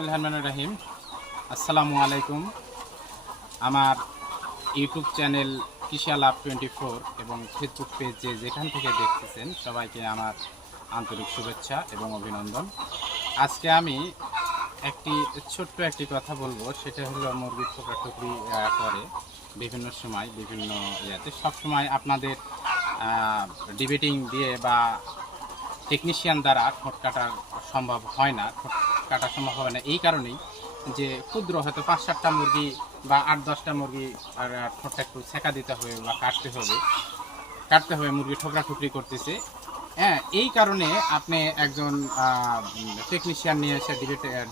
बिस्मिल्लाहिर्रहमानिर्रहीम আসসালামু আলাইকুম। আমার ইউটিউব চ্যানেল কৃষি আলাপ 24 এবং ফেসবুক পেজ যেখান থেকে দেখতেছেন সবাইকে আমার আন্তরিক শুভেচ্ছা এবং অভিনন্দন। আজকে আমি ছোট্ট একটি কথা বলবো, সেটা হলো মুরগির ঠোকরাঠুকরি করে বিভিন্ন সময় বিভিন্ন ইয়াতে। সবসময় আপনাদের ডিবেটিং দিয়ে বা টেকনিশিয়ান দ্বারা ঠোঁট কাটা সম্ভব হয় না। ঠোঁট কাটা সম্ভব হয় না এই কারণেই যে ক্ষুদ্র হয়তো 5-7টা মুরগি বা 8-10টা মুরগি আর ঠোঁটটা একটু ছেঁকা দিতে হবে বা কাটতে হবে মুরগি ঠোকরাঠুকরি করতেছে। হ্যাঁ, এই কারণে আপনি একজন টেকনিশিয়ান নিয়ে এসে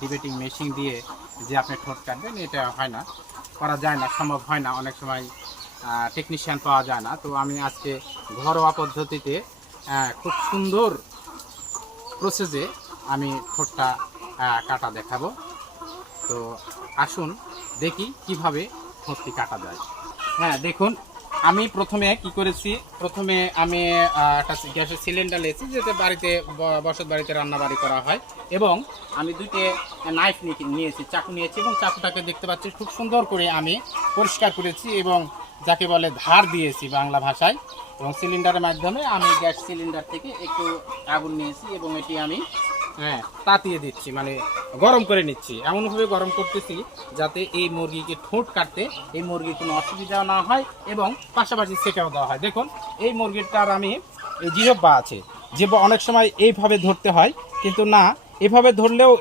ডিবেটিং মেশিন দিয়ে যে আপনি ঠোঁট কাটবেন, এটা হয় না, করা যায় না, সম্ভব হয় না। অনেক সময় টেকনিশিয়ান পাওয়া যায় না। তো আমি আজকে ঘরোয়া পদ্ধতিতে খুব সুন্দর প্রসেসে আমি ঠোঁটটা কাটা দেখাবো। তো আসুন দেখি কিভাবে ঠোঁটটি কাটা যায়। হ্যাঁ, দেখুন আমি প্রথমে কি করেছি, আমি একটা গ্যাসের সিলিন্ডার নিয়েছি, যেতে বাড়িতে বসত বাড়িতে রান্নাবাড়ি করা হয়, এবং আমি দুইটি নাইফ নিয়েছি, চাকু নিয়েছি, এবং চাকুটাকে দেখতে পাচ্ছি খুব সুন্দর করে আমি পরিষ্কার করেছি এবং যাকে বলে ধার দিয়েছি বাংলা ভাষায়। এবং সিলিন্ডারের মাধ্যমে আমি গ্যাস সিলিন্ডার থেকে একটু আগুন নিয়েছি এবং এটি আমি তাতিয়ে দিচ্ছি, মানে গরম করে নিচ্ছি। এমনভাবে গরম করতেছি যাতে এই মুরগিকে ঠোঁট কাটতে এই মুরগির কোনো অসুবিধা না হয় এবং পাশাপাশি সেটাও দেওয়া হয়। দেখুন এই মুরগিটার আমি এই জিহ্বা আছে, জিহ্বা অনেক সময় এইভাবে ধরতে হয়, কিন্তু না, এভাবে ধরলেও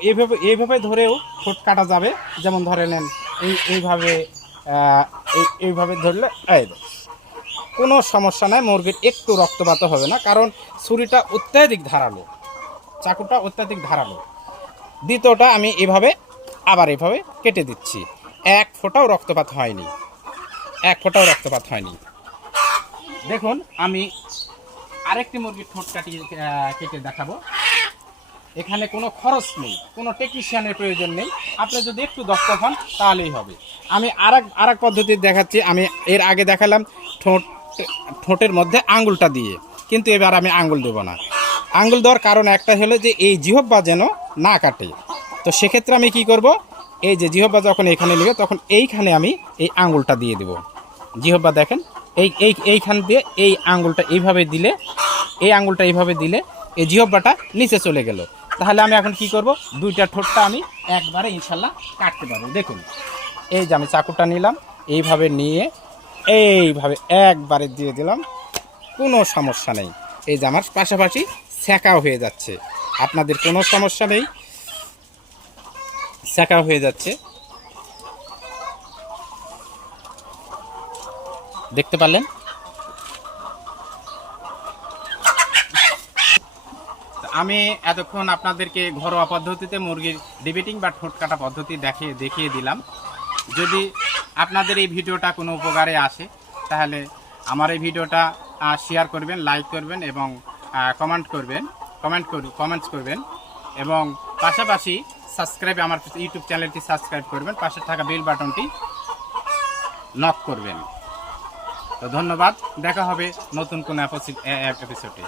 এইভাবে ধরেও ঠোঁট কাটা যাবে। যেমন ধরে নেন এইভাবে ধরলে কোনো সমস্যা নাই, মুরগির একটু রক্তপাত হবে না, কারণ ছুরিটা অত্যাধিক ধারালো, চাকুটা অত্যাধিক ধারালো। দ্বিতীয়টা আমি আবার এভাবে কেটে দিচ্ছি, এক ফোঁটাও রক্তপাত হয়নি। দেখুন আমি আরেকটি মুরগির ঠোঁট কেটে দেখাবো। এখানে কোনো খরচ নেই, কোনো টেকনিশিয়ানের প্রয়োজন নেই, আপনি যদি একটু দক্ষ হন তাহলেই হবে। আমি আরেক পদ্ধতি দেখাচ্ছি। আমি এর আগে দেখালাম ঠোঁটের মধ্যে আঙ্গুলটা দিয়ে, কিন্তু এবার আমি আঙ্গুল দেবো না। আঙ্গুল দেওয়ার কারণ একটা হলো যে এই জিহ্বা যেন না কাটে। তো সেক্ষেত্রে আমি কি করব, এই যে জিহ্বা যখন এখানে নেবে তখন এইখানে আমি এই আঙ্গুলটা দিয়ে দেব। জিহ্বা দেখেন এইখান দিয়ে এই আঙ্গুলটা এইভাবে দিলে এই জিহ্বাটা নিচে চলে গেল। তাহলে আমি এখন কি করব, দুইটা ঠোঁটটা আমি একবারে ইনশাল্লাহ কাটতে পারবো। দেখুন এই যে আমি চাকুটা নিলাম, এইভাবে নিয়ে এইভাবে একবারে দিয়ে দিলাম, কোনো সমস্যা নেই। এই যে আমার পাশাপাশি ছেঁকাও হয়ে যাচ্ছে, আপনাদের কোনো সমস্যা নেই, ছেঁকাও হয়ে যাচ্ছে। দেখতে পারলেন? আমি এতক্ষণ আপনাদেরকে ঘরোয়া পদ্ধতিতে মুরগির ডিবেটিং বা ঠোঁট কাটা পদ্ধতি দেখিয়ে দিলাম। যদি আপনাদের এই ভিডিওটা কোনো উপকারে আসে তাহলে আমার এই ভিডিওটা শেয়ার করবেন, লাইক করবেন এবং কমেন্টস করবেন এবং পাশাপাশি আমার ইউটিউব চ্যানেলটি সাবস্ক্রাইব করবেন, পাশে থাকা বেল বাটনটি নক করবেন। তো ধন্যবাদ, দেখা হবে নতুন কোনো এপিসোডে।